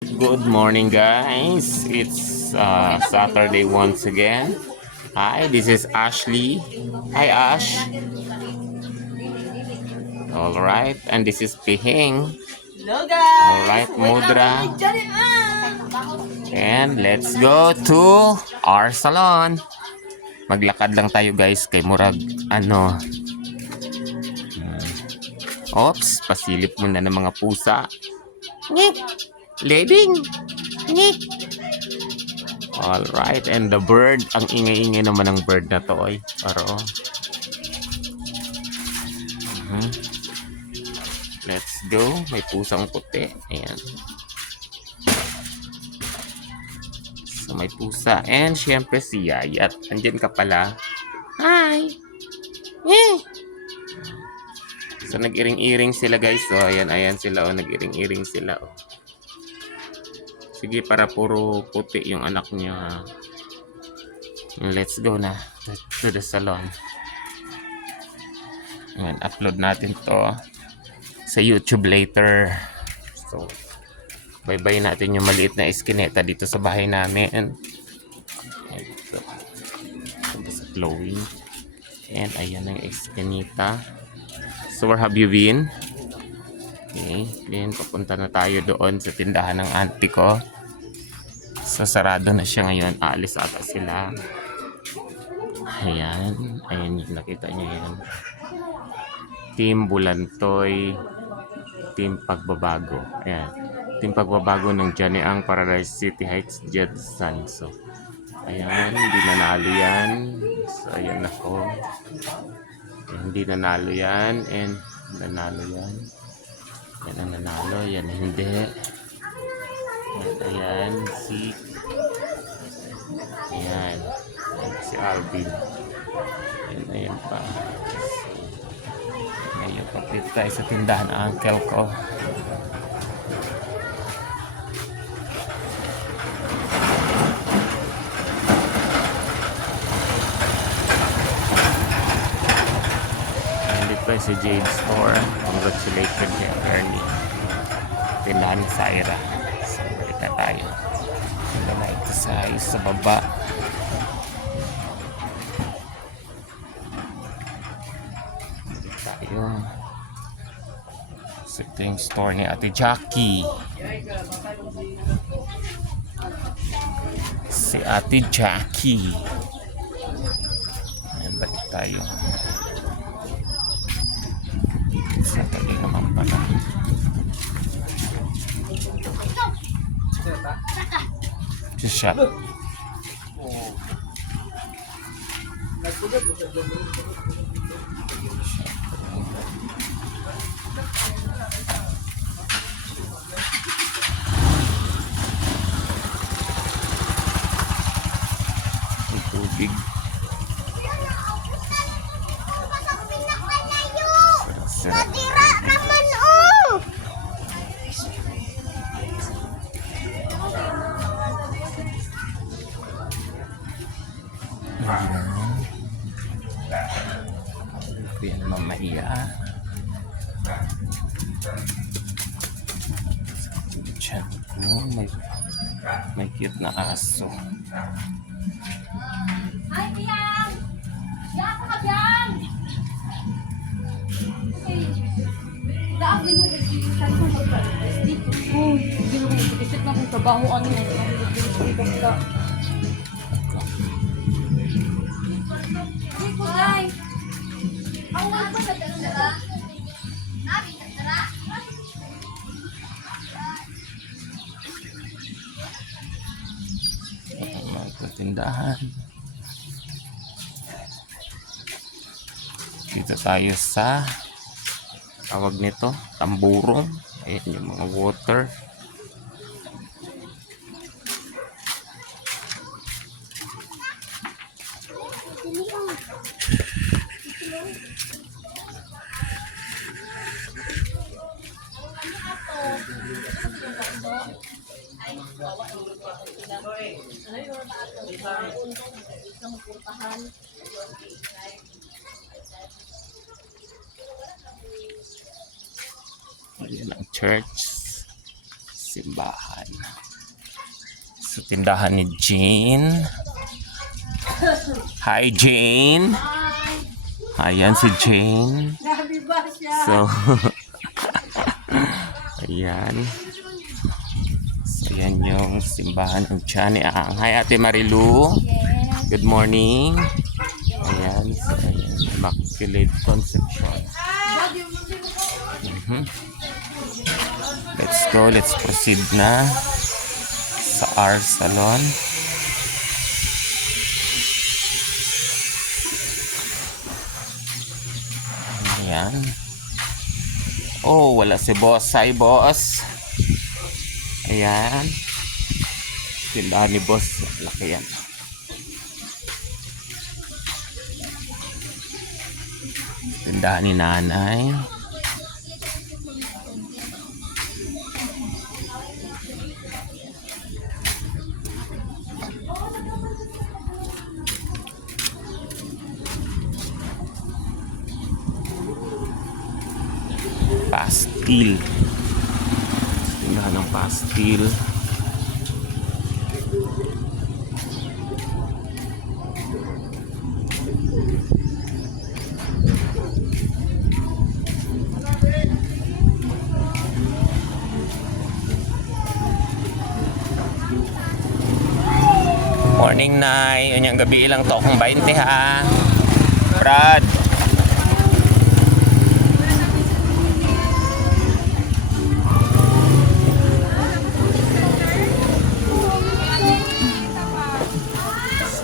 Good morning, guys. It's Saturday once again. Hi, this is Ashley. Hi, Ash. All right, and this is Pihing. Hello guys! All right, Mudra. And let's go to our salon. Maglakad lang tayo, guys, kay Murag. Oops, pasilip muna ng mga pusa. Ngik! Leding! Ngik! Alright, and the bird. Ang ingay-ingay naman ng bird na to, oy. Pero, let's go. May pusang puti. Ayan. So, may pusa. And, syempre, si Yayat. Andyan ka pala. Hi! Eh! So, nag-iring-iring sila, guys. So, ayan sila, oh. Nag-iring-iring sila, oh. Sige, para puro puti yung anak niya. Let's go na to the salon. Ayan, upload natin to sa YouTube later. So, bye-bye natin yung maliit na eskineta dito sa bahay namin. Ayan, so, sa Chloe. And ayan ang eskineta. So, where have you been? Okay, then papunta na tayo doon sa tindahan ng auntie ko. So, sarado na siya ngayon. Aalis ata sila. Ayan yung nakita niyo yan. Team Bulantoy, Team Pagbabago. Ayan. Team Pagbabago ng Janiang Paradise City Heights Jedsan. So, ayan, hindi nanalo yan. So, ayan ako. Hindi nanalo yan. And, nanalo yan. Yan ang nanalo. Yan hindi. And, ayan, si Alvin. Ayan pa. Ngayon, papit tayo sa tindahan ng uncle ko. Nandito tayo sa Jade Store. Congratulations kay Ernie. Tindahan ni Saira. So, balik na tayo. Tindahan na ito sa baba. Tayo. So, ito yung store ni Ate Jackie. Si Ate Jackie. Ayan, balik tayo. Sa tabi naman pala. Sa shop. Tubig. Nadira naman oh! Yan mamaya. Diyan. Oh, may cute na aso. Ay, Biang! Yaka ka, Biang! Laang minum sabi ko mag-practice dito. Oh, hindi mo mag-isip na kung trabaho ano yun. Hindi ko, guys. Ang wala pa sa dala. Nabi sa dala. Tindahan. Dito tayo sa tawag nito, tamburong. Ayan yung mga water. Ayan ang church. simbahan. So, tindahan ni Jane. Hi, Jane. Ayan si Jane. Grabe ba siya? So, ayan. So, ayan yung simbahan ng Tiyan ni Aang. Hi, Ate Marilu. Good morning. Ayan. So, ayan. Immaculate Conception. Let's go. Let's proceed na sa R Salon. Ayan. Oh, wala si boss. Hi, boss. Ayan. Tindahan ni boss. Laki yan. Tindahan ni nanay. Pastil. Tindahan ng pastil. Morning, Nay. Unyang gabi lang to akong 20 ha. Brad.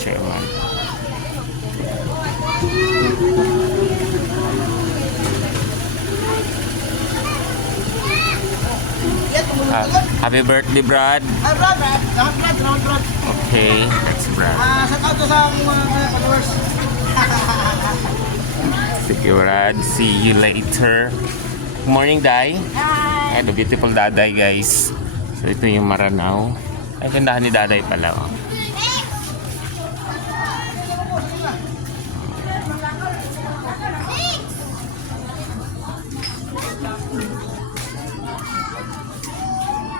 Chairman. Happy birthday, Brad. Brad. Okay, that's Brad. Shout out to sa mga followers. Sige, Brad. See you later. Good morning, Day. Hi! Ay, the beautiful Daday, guys. So, ito yung Maranao. Ay, gandahan ni Daday pala. Oh.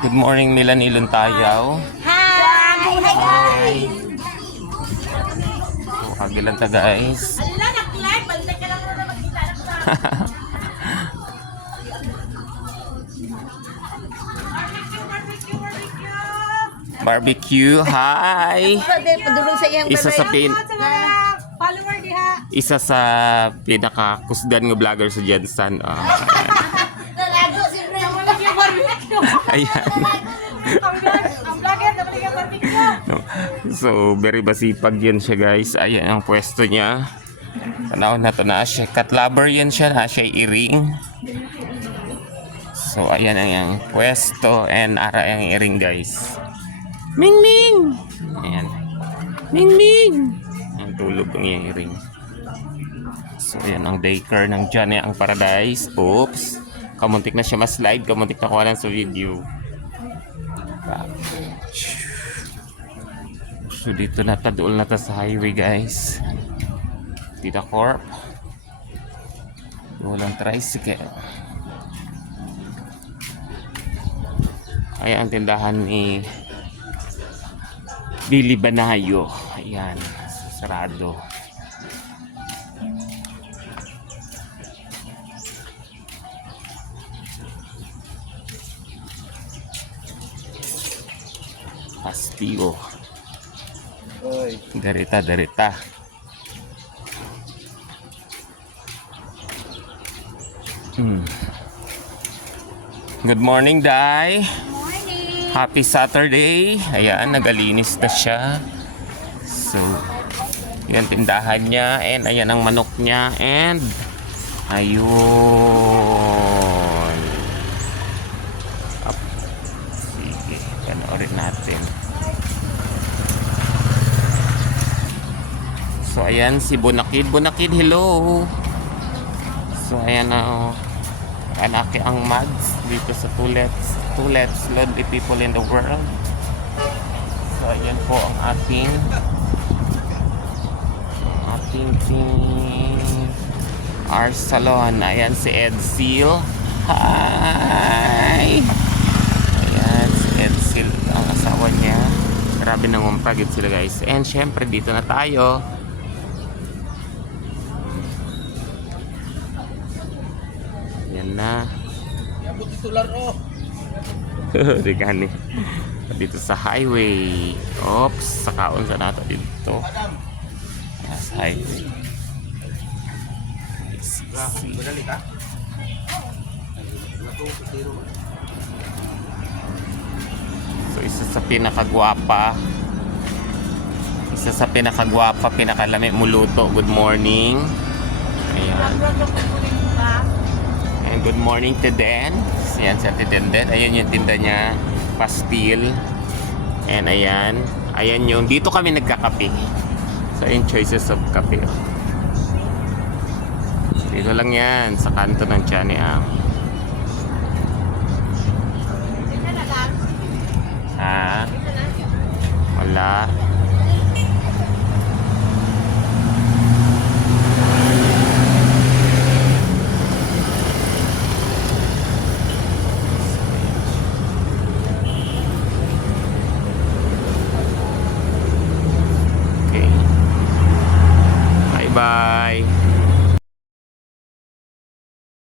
Good morning, Milan Ilon Tayaw. Hi! Hi! So, kagilan ta, guys. Ala, nak-live! Balik ka lang na magkita na sa... Barbecue, hi! Padulong sa iyang Isa sa follower diha. isa sa pinaka-kusgan ng vlogger sa Jensen. Nalago siyempre ang mga barbecue. Ayan. Ang vlogger na mga barbecue. So, very basipag yan siya, guys. Ayan ang pwesto niya. Tanaw na to na siya. Katlaber yan siya na siya iring. So, ayan ang yung pwesto and ara ang iring, guys. Ming Ming! Ayan. Ming Ming! Ang tulog ng iyang iring. So, ayan ang daycare ng Johnny ang Paradise. Oops. Kamuntik na siya ma-slide. Kamuntik na kuha lang sa video. So, dito na taduol na ta sa highway, guys. Tita Corp. Walang tricycle. Ayan ang tindahan ni Billy Banayo. Ayan, sarado. Pastio. Darita. Good morning, Day. Morning! Happy Saturday. Ayan, nagalinis na siya. So, yan tindahan niya. And ayan ang manok niya. And, ayun. Up. Sige, panoorin natin. So, ayan si Bonakid. Bonakid, hello. So, ayan na, oh. Anaki ang mags dito sa Tulets, lonely people in the world. So, ayan po ang ating our salon. Ayan si Ed Seal. Hi! Ayan Grabe nangumpagid sila guys. And syempre dito na tayo. Yan na. Abot titular oh. Di gani. Dito sa highway. Oops, sa kaon sa nato dito. Madam. Sa highway. Madali ka? So isa sa pinakagwapa, pinakalami muluto. Good morning. Ayan. And good morning to Den. Ayan si Ate Den. Ayan yung tinda niya. Pastil. And ayan. Ayan yung, dito kami nagkakape. So yung choices of kape. Dito lang yan. Sa kanto ng Tianyang. Ha? Wala. Okay. Bye-bye.